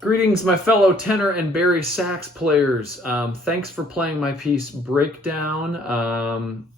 Greetings, my fellow tenor and Bari sax players. Thanks for playing my piece, Breakdown.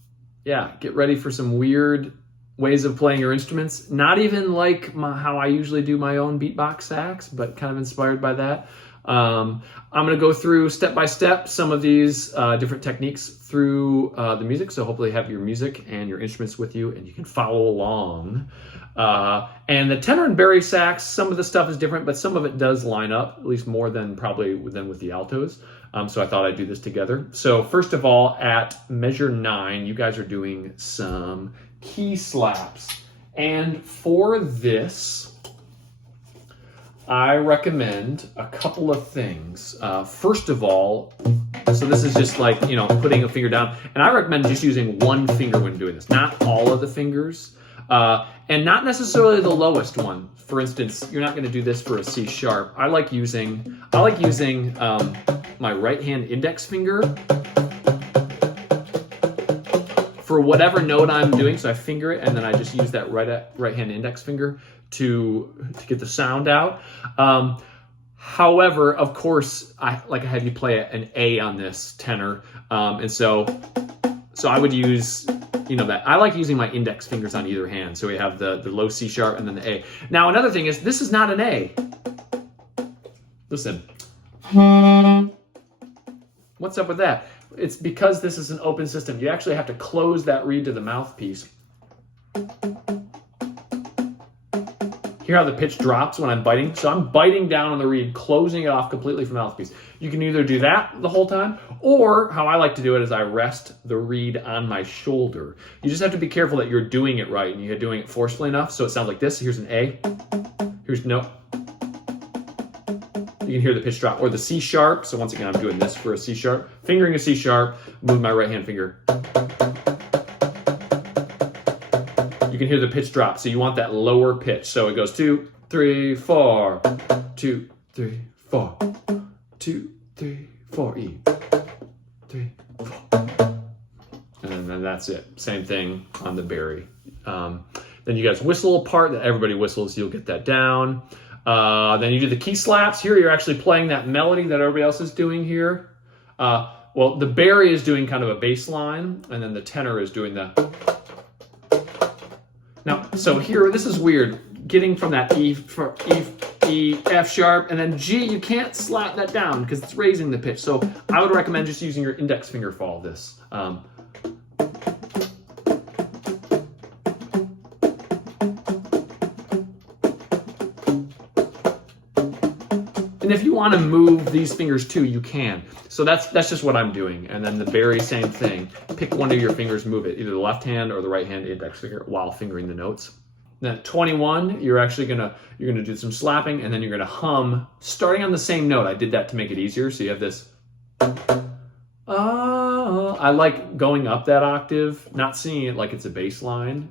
Yeah, get ready for some weird ways of playing your instruments. Not even like how I usually do my own beatbox sax, but kind of inspired by that. I'm going to go through step by step some of these different techniques through the music. So hopefully you have your music and your instruments with you and you can follow along. And the tenor and Bari sax, some of the stuff is different, but some of it does line up, at least more than probably than with the altos. So I thought I'd do this together. So first of all, at measure 9, you guys are doing some key slaps. And for this, I recommend a couple of things. First of all, so this is just like, putting a finger down. And I recommend just using one finger when doing this, not all of the fingers. And not necessarily the lowest one. For instance, you're not going to do this for a C sharp. I like using my right hand index finger for whatever note I'm doing. So I finger it and then I just use that right hand index finger to get the sound out. However, of course, I had you play an A on this tenor, and so I would use. That I like using my index fingers on either hand. So we have the low C sharp and then the A. Now, another thing is this is not an A. Listen. What's up with that? It's because this is an open system. You actually have to close that reed to the mouthpiece. Hear how the pitch drops when I'm biting? So I'm biting down on the reed, closing it off completely from the mouthpiece. You can either do that the whole time, or how I like to do it is I rest the reed on my shoulder. You just have to be careful that you're doing it right and you're doing it forcefully enough so it sounds like this. Here's an A. Here's no. You can hear the pitch drop. Or the C sharp. So once again, I'm doing this for a C sharp. Fingering a C sharp, move my right hand finger. You can hear the pitch drop. So you want that lower pitch. So it goes 2, 3, 4, 2, 3, 4, 2, 3, 4, E, 3, 4. And then that's it. Same thing on the Bari. Then you guys whistle a part that everybody whistles. You'll get that down. Then you do the key slaps. Here you're actually playing that melody that everybody else is doing here. Well, the Bari is doing kind of a bass line, and then the tenor is doing the... Now, so here, this is weird. Getting from that E, F sharp, and then G, you can't slap that down because it's raising the pitch. So I would recommend just using your index finger for all this. And if you want to move these fingers too, you can. So that's just what I'm doing. And then the Bari, same thing. Pick one of your fingers, move it, either the left hand or the right hand index finger while fingering the notes. Then at 21, you're actually gonna do some slapping, and then you're gonna hum, starting on the same note. I did that to make it easier. So you have this. I like going up that octave, not seeing it like it's a bass line.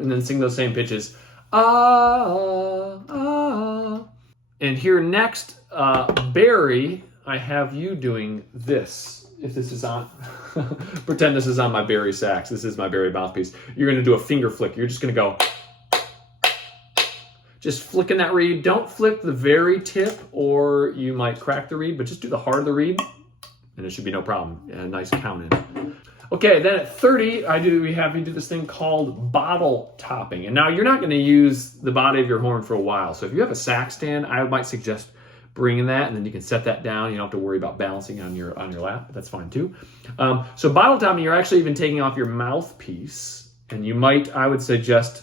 And then sing those same pitches. And here next, Bari, I have you doing this. If this is on, pretend this is on my Bari sax. This is my Bari mouthpiece. You're going to do a finger flick. You're just going to go. Just flicking that reed. Don't flip the very tip or you might crack the reed, but just do the heart of the reed and it should be no problem. A nice count in. Okay, then at 30, we have you do this thing called bottle topping. And now you're not going to use the body of your horn for a while. So if you have a sax stand, I might suggest bringing that, and then you can set that down. You don't have to worry about balancing on your lap. That's fine too. So bottle topping, you're actually even taking off your mouthpiece, and you might, I would suggest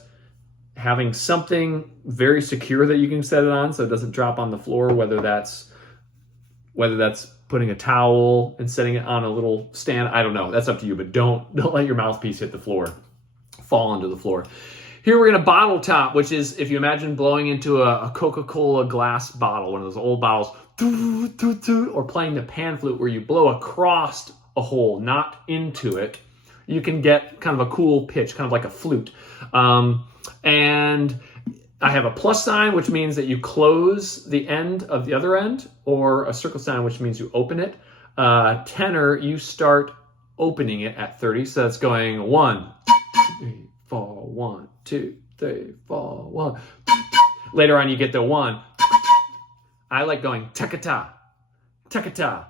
having something very secure that you can set it on so it doesn't drop on the floor, whether that's putting a towel and setting it on a little stand. I don't know. That's up to you, but don't let your mouthpiece hit the floor, fall onto the floor. Here we're going to bottle top, which is, if you imagine blowing into a Coca-Cola glass bottle, one of those old bottles, or playing the pan flute where you blow across a hole, not into it, you can get kind of a cool pitch, kind of like a flute. And I have a plus sign, which means that you close the end of the other end, or a circle sign, which means you open it. Tenor, you start opening it at 30, so that's going 1, 3, 4, 1, 2, 3, 4, 1. Later on, you get the 1. I like going ta-ka-ta, ta-ka-ta.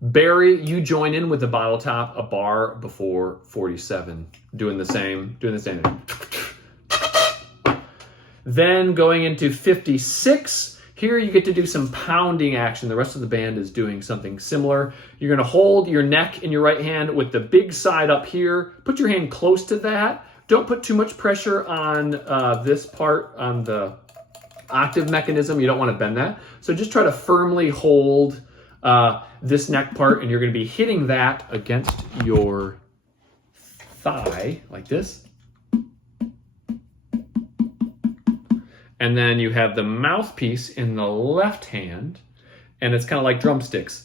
Bari, you join in with the bottle top a bar before 47, doing the same. Then going into 56, here you get to do some pounding action. The rest of the band is doing something similar. You're gonna hold your neck in your right hand with the big side up here. Put your hand close to that. Don't put too much pressure on this part, on the octave mechanism. You don't want to bend that. So just try to firmly hold this neck part, and you're going to be hitting that against your thigh like this. And then you have the mouthpiece in the left hand, and it's kind of like drumsticks.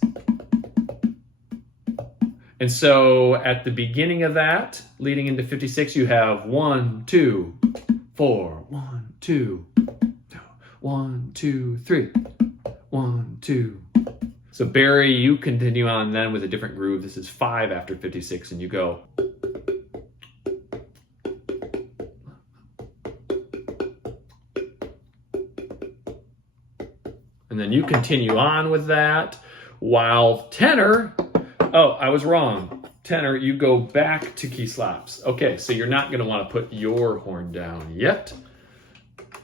And so at the beginning of that, leading into 56, you have 1, 2, 4, 1, 2, 1, 2, 3, 1, 2. So Bari, you continue on then with a different groove. This is 5 after 56, and you go. And then you continue on with that, while tenor, oh, I was wrong. Tenor, you go back to key slaps. Okay, so you're not gonna wanna put your horn down yet,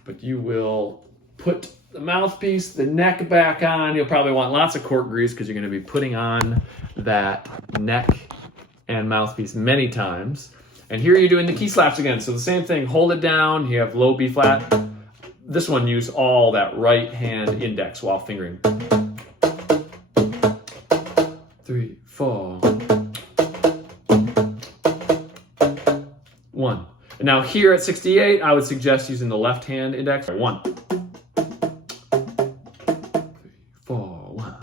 but you will put the mouthpiece, the neck back on. You'll probably want lots of cork grease because you're gonna be putting on that neck and mouthpiece many times. And here you're doing the key slaps again. So the same thing, hold it down, you have low B flat. This one, use all that right hand index while fingering. 3, 4. 1. And now here at 68, I would suggest using the left hand index. 1. 3, 4, 1.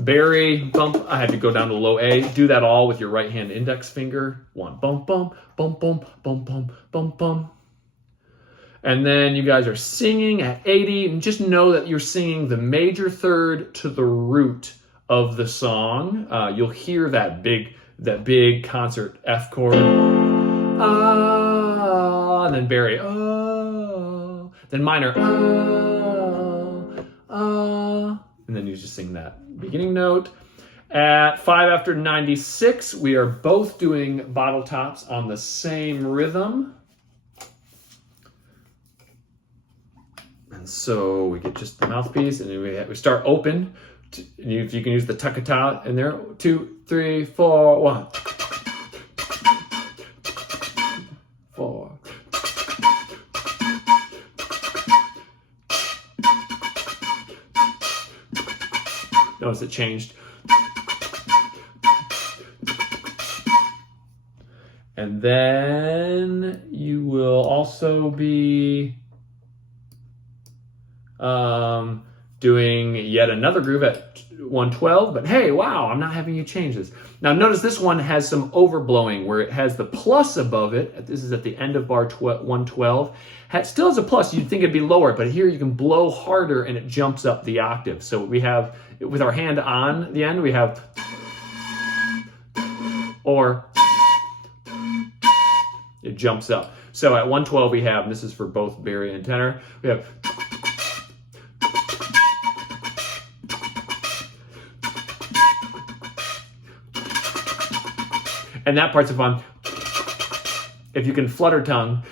Bari, bump. I had to go down to low A. Do that all with your right hand index finger. 1. Bump, bump, bump, bump, bump, bump, bump, bump. And then you guys are singing at 80, and just know that you're singing the major third to the root of the song. You'll hear that big concert F chord. Ah, and then Bari, ah, then minor, ah, and then you just sing that beginning note. At 5 after 96, we are both doing bottle tops on the same rhythm. And so we get just the mouthpiece, and then we start open. If you can use the tuck-a-ta in there. 2, 3, 4, 1. 4. Notice it changed. And then you will also be doing yet another groove at 112, but hey, wow, I'm not having you change this. Now notice this one has some overblowing where it has the plus above it. This is at the end of bar 112. Still has a plus, you'd think it'd be lower, but here you can blow harder and it jumps up the octave. So we have, with our hand on the end, we have, or it jumps up. So at 112 we have, and this is for both Bari and tenor, we have, and that part's fun. If you can flutter tongue.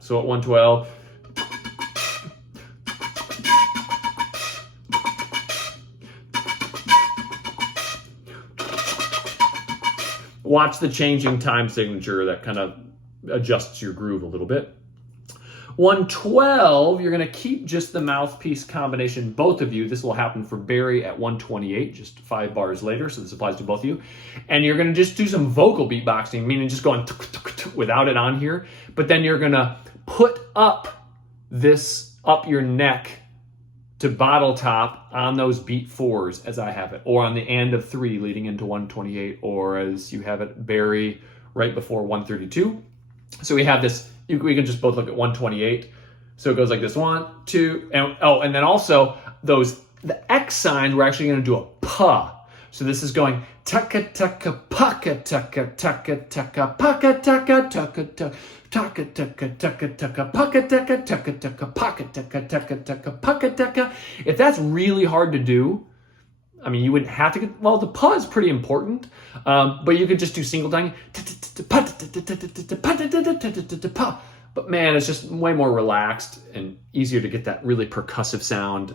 So at 112. Watch the changing time signature that kind of adjusts your groove a little bit. 112, you're gonna keep just the mouthpiece combination, both of you. This will happen for Bari at 128, just 5 bars later, so this applies to both of you. And you're gonna just do some vocal beatboxing, meaning just going without it on here, but then you're gonna put up your neck to bottle top on those beat 4s as I have it, or on the end of 3 leading into 128, or as you have it, Bari right before 132. So we have this, we can just both look at 128. So it goes like this, 1, 2, and then also the X sign, we're actually gonna do a puh. So this is going taka taka paka taka taka taka paka taka taka taka taka taka taka taka paka taka taka taka paka taka taka taka paka taka. If that's really hard to do, I mean, you wouldn't have to get, well, the pa is pretty important, but you could just do single tongue. But man, it's just way more relaxed and easier to get that really percussive sound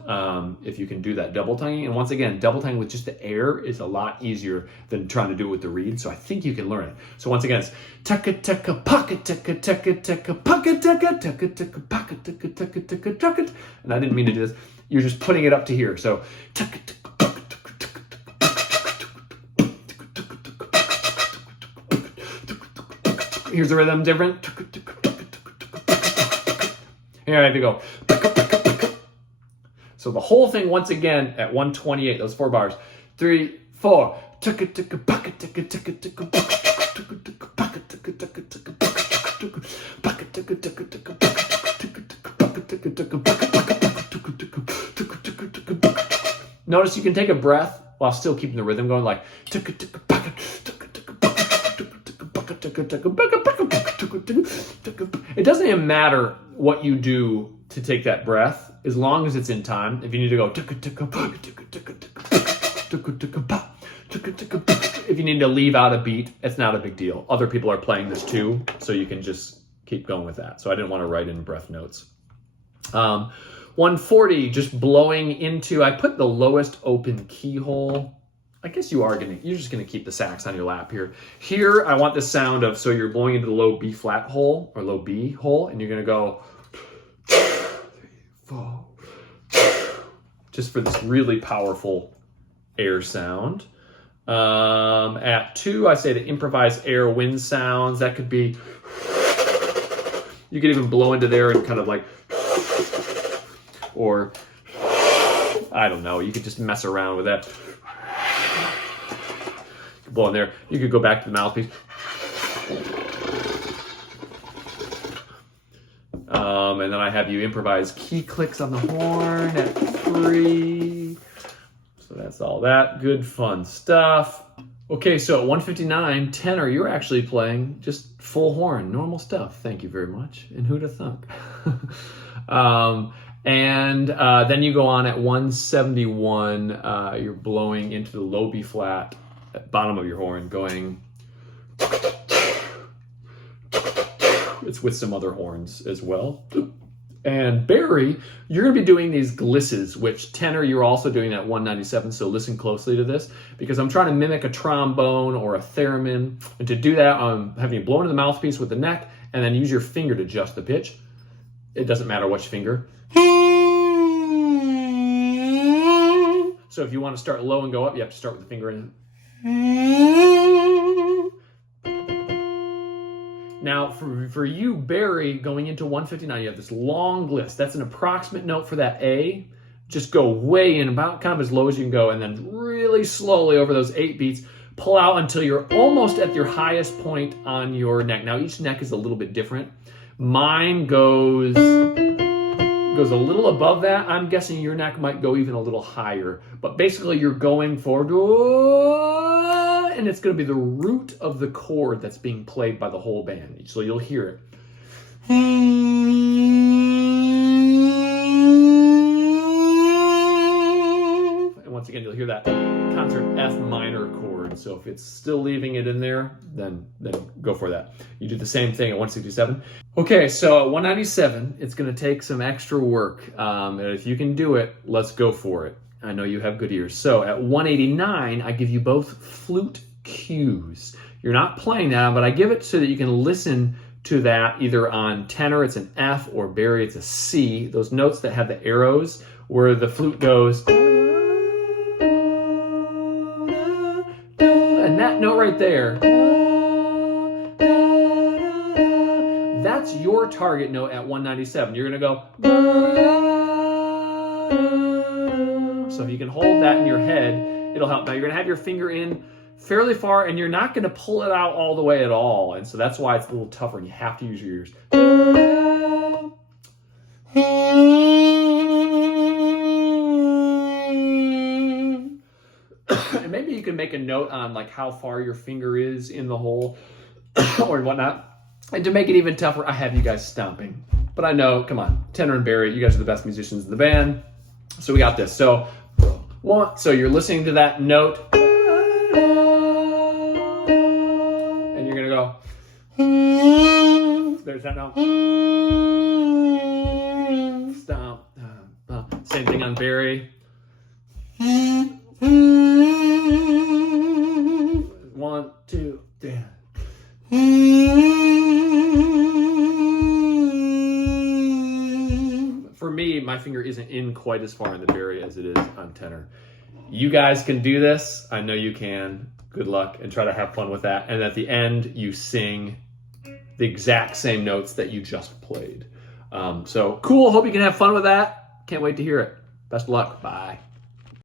if you can do that double tonguing. And once again, double tonguing with just the air is a lot easier than trying to do it with the reed. So I think you can learn it. So once again, it's taka taka paka taka taka taka paka taka taka taka paka taka taka taka taka. And I didn't mean to do this. You're just putting it up to here. So taka taka. Here's the rhythm different. Here I have to go. So the whole thing once again at 128, those 4 bars. 3, 4. Notice you can take a breath while still keeping the rhythm going, like it doesn't even matter what you do to take that breath, as long as it's in time. If you need to go, if you need to leave out a beat, it's not a big deal. Other people are playing this too, so you can just keep going with that. So I didn't want to write in breath notes. 140, just blowing into, I put the lowest open keyhole. I guess you're just gonna keep the sax on your lap here. Here, I want the sound of, so you're blowing into the low B flat hole, or low B hole, and you're gonna go, 3, 4, just for this really powerful air sound. At 2, I say to improvise air wind sounds. That could be, you could even blow into there and kind of like, or, I don't know, you could just mess around with that. Blow in there. You could go back to the mouthpiece. And then I have you improvise key clicks on the horn at 3. So that's all that good fun stuff. Okay, so at 159, tenor, you're actually playing just full horn, normal stuff. Thank you very much. And who'd have thunk? Then you go on at 171, you're blowing into the low B flat at bottom of your horn, going, it's with some other horns as well. And Bari, you're going to be doing these glisses, which tenor, you're also doing at 197, so listen closely to this, because I'm trying to mimic a trombone or a theremin, and to do that, I'm having you blow into the mouthpiece with the neck, and then use your finger to adjust the pitch. It doesn't matter which finger. So if you want to start low and go up, you have to start with the finger in. Now, for you, Bari, going into 159, you have this long gliss. That's an approximate note for that A. Just go way in, about kind of as low as you can go, and then really slowly over those 8 beats, pull out until you're almost at your highest point on your neck. Now, each neck is a little bit different. Mine goes a little above that. I'm guessing your neck might go even a little higher. But basically, you're going forward, and it's going to be the root of the chord that's being played by the whole band. So you'll hear it. And once again, you'll hear that concert F minor chord. So if it's still leaving it in there, then go for that. You do the same thing at 167. Okay, so at 197, it's going to take some extra work. And if you can do it, let's go for it. I know you have good ears. So at 189, I give you both flute cues. You're not playing that, but I give it so that you can listen to that either on tenor, it's an F, or Bari, it's a C. Those notes that have the arrows where the flute goes, and that note right there, that's your target note at 197. You're going to go, so if you can hold that in your head, it'll help. Now you're going to have your finger in fairly far, and you're not going to pull it out all the way at all. And so that's why it's a little tougher, and you have to use your ears. And maybe you can make a note on like how far your finger is in the hole or whatnot. And to make it even tougher, I have you guys stomping. But I know, come on, Tenor and Bari, you guys are the best musicians in the band. So we got this. So you're listening to that note. And you're going to go. There's that note. Stomp. Same thing on Bari. 1, 2, damn. For me, my finger isn't in quite as far in the Bari as it is on Tenor. You guys can do this. I know you can. Good luck, and try to have fun with that. And at the end, you sing the exact same notes that you just played. So cool. Hope you can have fun with that. Can't wait to hear it. Best of luck. Bye.